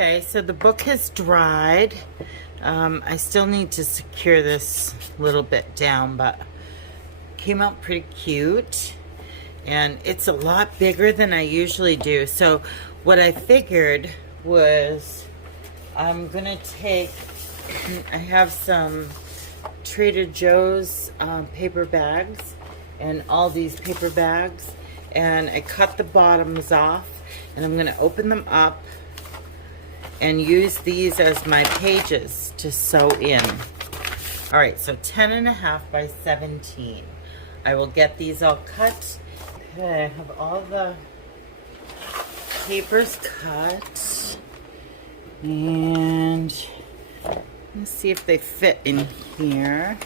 Okay, so the book has dried. I still need to secure this little bit down, but came out pretty cute. And it's a lot bigger than I usually do. So what I figured was I'm gonna take, I have some Trader Joe's paper bags and all these paper bags, and I cut the bottoms off and I'm gonna open them up and use these as my pages to sew in. All right, so 10.5 by 17. I will get these all cut. Okay, I have all the papers cut. And let's see if they fit in here.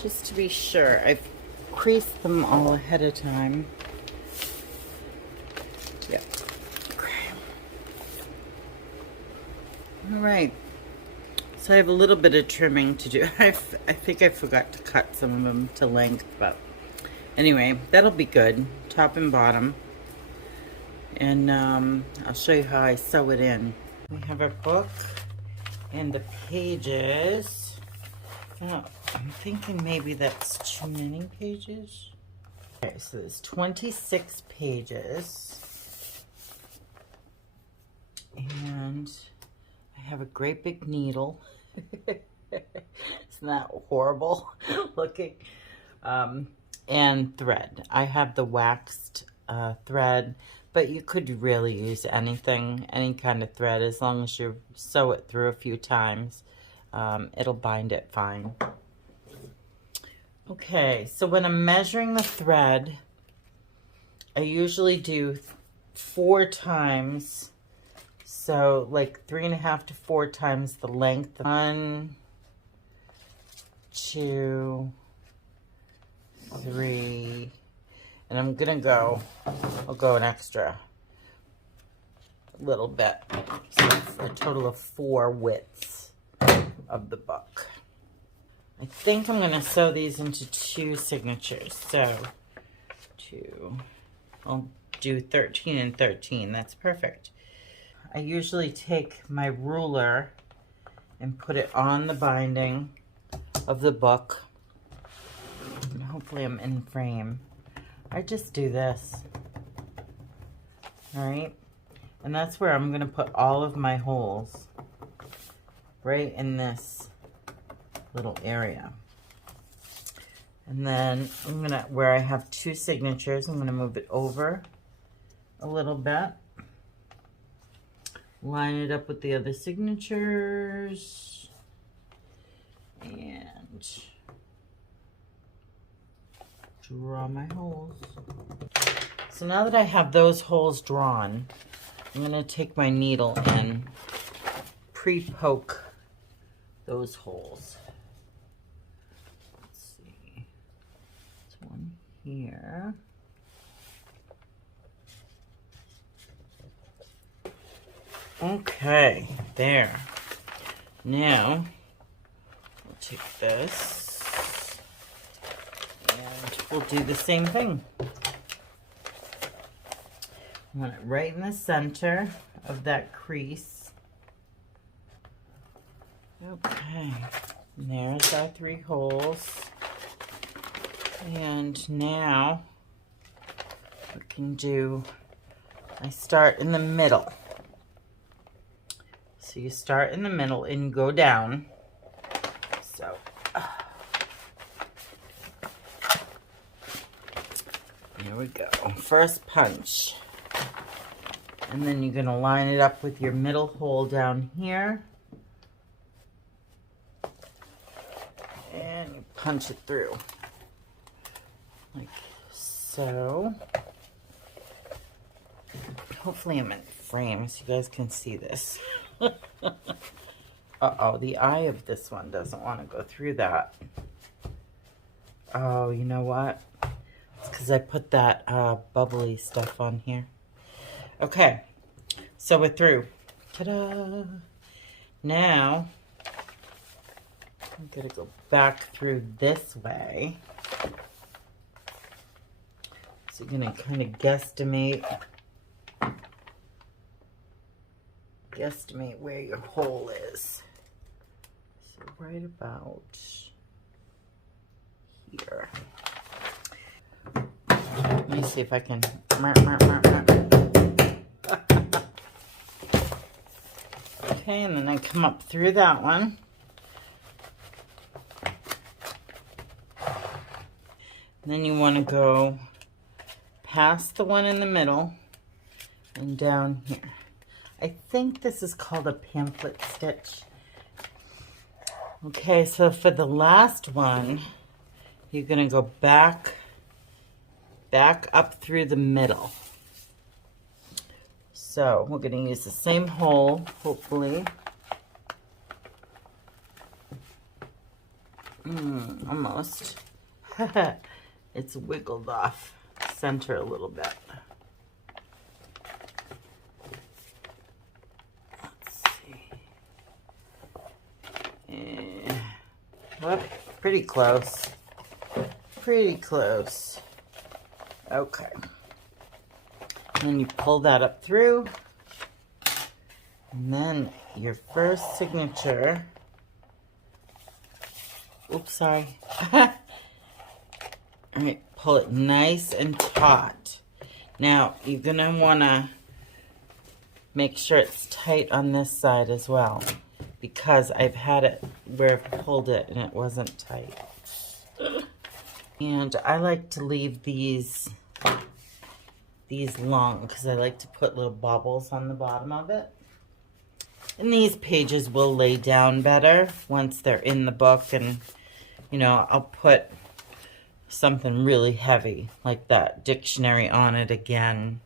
Just to be sure, I've creased them all ahead of time. Yep. Okay. All right. So I have a little bit of trimming to do. I think I forgot to cut some of them to length, but anyway, that'll be good, top and bottom. And I'll show you how I sew it in. We have our book and the pages. Oh, I'm thinking maybe that's too many pages. Okay, so there's 26 pages. And I have a great big needle. Isn't that horrible looking? And thread. I have the waxed thread, but you could really use anything, any kind of thread, as long as you sew it through a few times. It'll bind it fine. Okay, so when I'm measuring the thread, I usually do 4 times. So like 3.5 to 4 times the length. 1, 2, 3, and I'm gonna go, I'll go an extra little bit. So it's a total of 4 widths of the book. I think I'm gonna sew these into 2 signatures. So 2, I'll do 13 and 13. That's perfect. I usually take my ruler and put it on the binding of the book. And hopefully I'm in frame. I just do this. All right. And that's where I'm going to put all of my holes. Right in this little area. And then I'm going to, where I have 2 signatures, I'm going to move it over a little bit. Line it up with the other signatures. And draw my holes. So now that I have those holes drawn, I'm going to take my needle and pre-poke those holes. Let's see. There's one here. Okay, there. Now, we'll take this and we'll do the same thing. I want it right in the center of that crease. Okay, and there's our 3 holes. And now we can do, I start in the middle. So you start in the middle and go down. So here we go. First punch. And then you're going to line it up with your middle hole down here. And you punch it through. Like so. Hopefully I'm in frame so you guys can see this. Uh-oh, the eye of this one doesn't want to go through that. Oh, you know what? It's because I put that bubbly stuff on here. Okay, so we're through. Ta-da! Now, I'm going to go back through this way. So you're going to kind of guesstimate guesstimate where your hole is. So right about here. Let me see if I can. Okay, and then I come up through that one. And then you want to go past the one in the middle and down here. I think this is called a pamphlet stitch. Okay, so for the last one, you're going to go back up through the middle. So we're going to use the same hole, hopefully. Almost. It's wiggled off center a little bit. Let's see. Well, pretty close. Pretty close. Okay. And then you pull that up through. And then your first signature. Oops, sorry. All right, pull it nice and taut. Now, you're going to want to make sure it's tight on this side as well, because I've had it where I've pulled it and it wasn't tight. And I like to leave these long because I like to put little bubbles on the bottom of it. And these pages will lay down better once they're in the book, and you know, I'll put something really heavy like that dictionary on it again.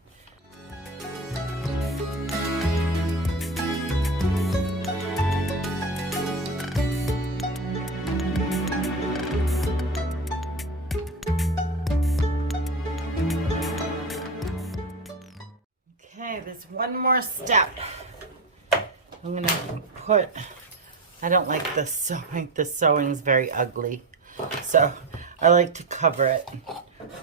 Okay, there's one more step. I'm gonna put, I don't like the sewing. The sewing's very ugly. So I like to cover it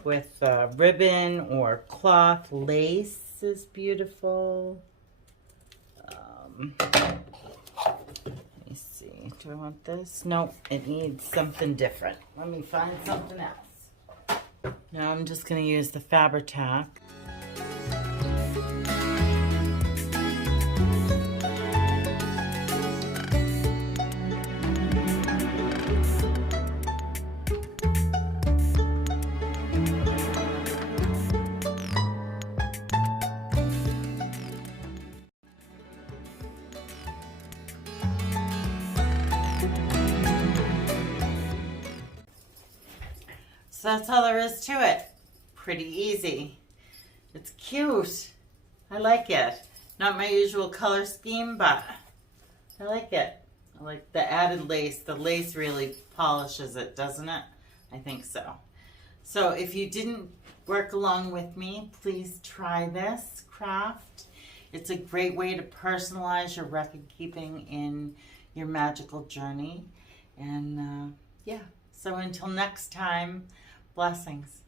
with ribbon or cloth. Lace is beautiful. Let me see. Do I want this? Nope, it needs something different. Let me find something else. Now I'm just going to use the Fabri-Tac. So that's all there is to it. Pretty easy. It's cute. I like it. Not my usual color scheme, but I like it. I like the added lace. The lace really polishes it, doesn't it? I think so. So if you didn't work along with me, please try this craft. It's a great way to personalize your record keeping in your magical journey. And yeah, so until next time, blessings.